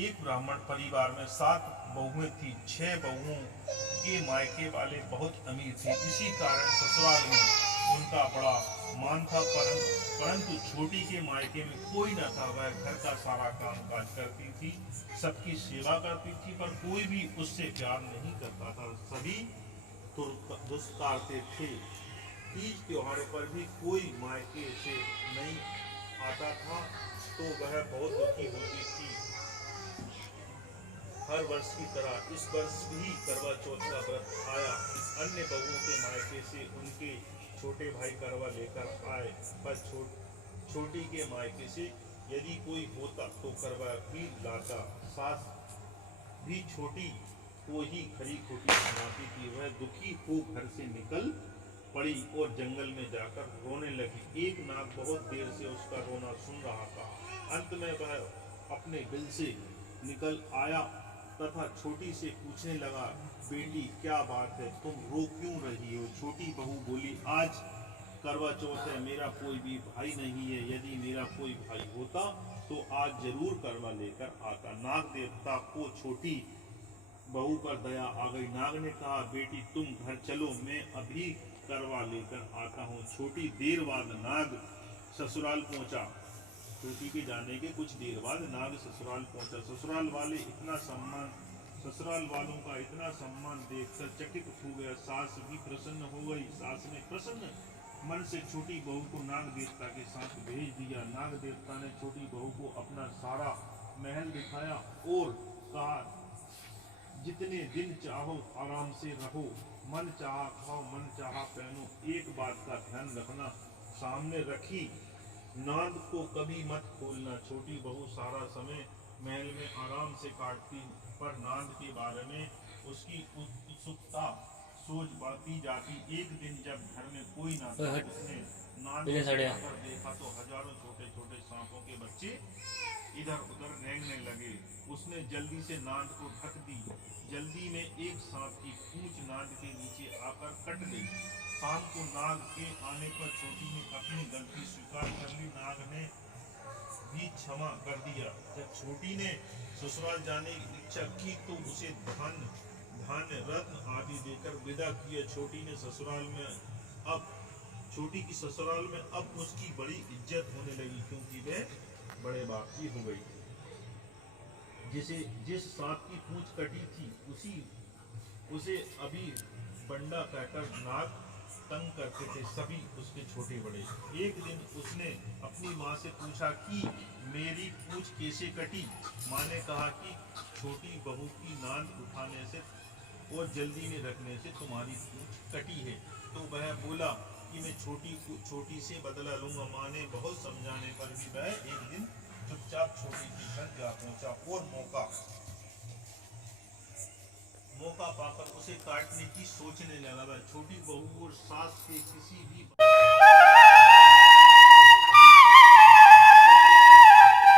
एक ब्राह्मण परिवार में 7 बहुएं थी। 6 बहुओं के मायके वाले बहुत अमीर थे, इसी कारण ससुराल में उनका बड़ा मान था। परंतु छोटी के मायके में कोई न था। वह घर का सारा काम काज करती थी, सबकी सेवा करती थी, पर कोई भी उससे प्यार नहीं करता था। सभी दुष्कारते थे। तीज त्योहारों पर भी कोई मायके से नहीं आता था तो वह बहुत दुखी होती थी। हर वर्ष की तरह इस वर्ष भी करवा चौथ का व्रत आया। अन्य बहुओं के मायके से उनके छोटे भाई करवा लेकर आए, पर छोटी के मायके से यदि कोई होता तो करवा भी लाता। सास भी छोटी को ही खरी खोटी सुनाती थी। वह दुखी हो घर से निकल पड़ी और जंगल में जाकर रोने लगी। एक नाग बहुत देर से उसका रोना सुन रहा था। अंत में वह अपने बिल से निकल आया तथा छोटी से पूछने लगा, बेटी क्या बात है, तुम रो क्यों रही हो? छोटी बहू बोली, आज करवा चौथ है, मेरा कोई भी भाई नहीं है। यदि मेरा कोई भाई होता तो आज जरूर करवा लेकर आता। नाग देवता को छोटी बहू पर दया आ गई। नाग ने कहा, बेटी तुम घर चलो, मैं अभी करवा लेकर आता हूँ। छोटी देर बाद नाग ससुराल पहुंचा। छोटी के जाने के कुछ देर बाद नाग ससुराल पहुंचा। ससुराल वालों का इतना सम्मान देखकर चकित हो गया। सास भी प्रसन्न हो गई। सास ने प्रसन्न मन से छोटी बहू को नाग देवता के साथ भेज दिया। नाग देवता ने छोटी बहू को अपना सारा महल दिखाया और कहा, जितने दिन चाहो आराम से रहो, मन चाहा खाओ, मन चाहा पहनो। एक बात का ध्यान रखना, सामने रखी नाद को कभी मत खोलना। छोटी बहू सारा समय महल में आराम से काटती, पर नाद के बारे में उसकी उत्सुकता सोच बढ़ती जाती। एक दिन जब घर में कोई ना था, उसने नाद को देखा तो हजारों छोटे छोटे सांपों के बच्चे इधर उधर रेंगने लगे। उसने जल्दी से नाद को ढक दी। जल्दी में एक सांप की पूंछ नाद के नीचे आकर कट गई। शाम को नाग के आने पर छोटी ने अपनी गलती स्वीकार कर ली। नाग ने भी क्षमा कर दिया। जब छोटी ने ससुराल जाने की इच्छा की तो उसे धान्य रत्न आदि देकर विदा किया। छोटी की ससुराल में अब उसकी बड़ी इज्जत होने लगी, क्योंकि वह बड़े बाप की हो गई। जिस सांप की पूंछ कटी थी उसे अभी बंडा कहकर नाग तंग करते थे सभी उसके छोटे बड़े। एक दिन उसने अपनी माँ से पूछा कि मेरी पूंछ कैसे कटी? माँ ने कहा कि छोटी बहू की नाद उठाने से और जल्दी में रखने से तुम्हारी पूंछ कटी है। तो वह बोला कि मैं छोटी से बदला लूंगा। माँ ने बहुत समझाने पर भी वह एक दिन चुपचाप छोटी के घर जा पहुंचा और मौका पाकर उसे काटने की सोचने लगा। वह छोटी बहू और सास के किसी भी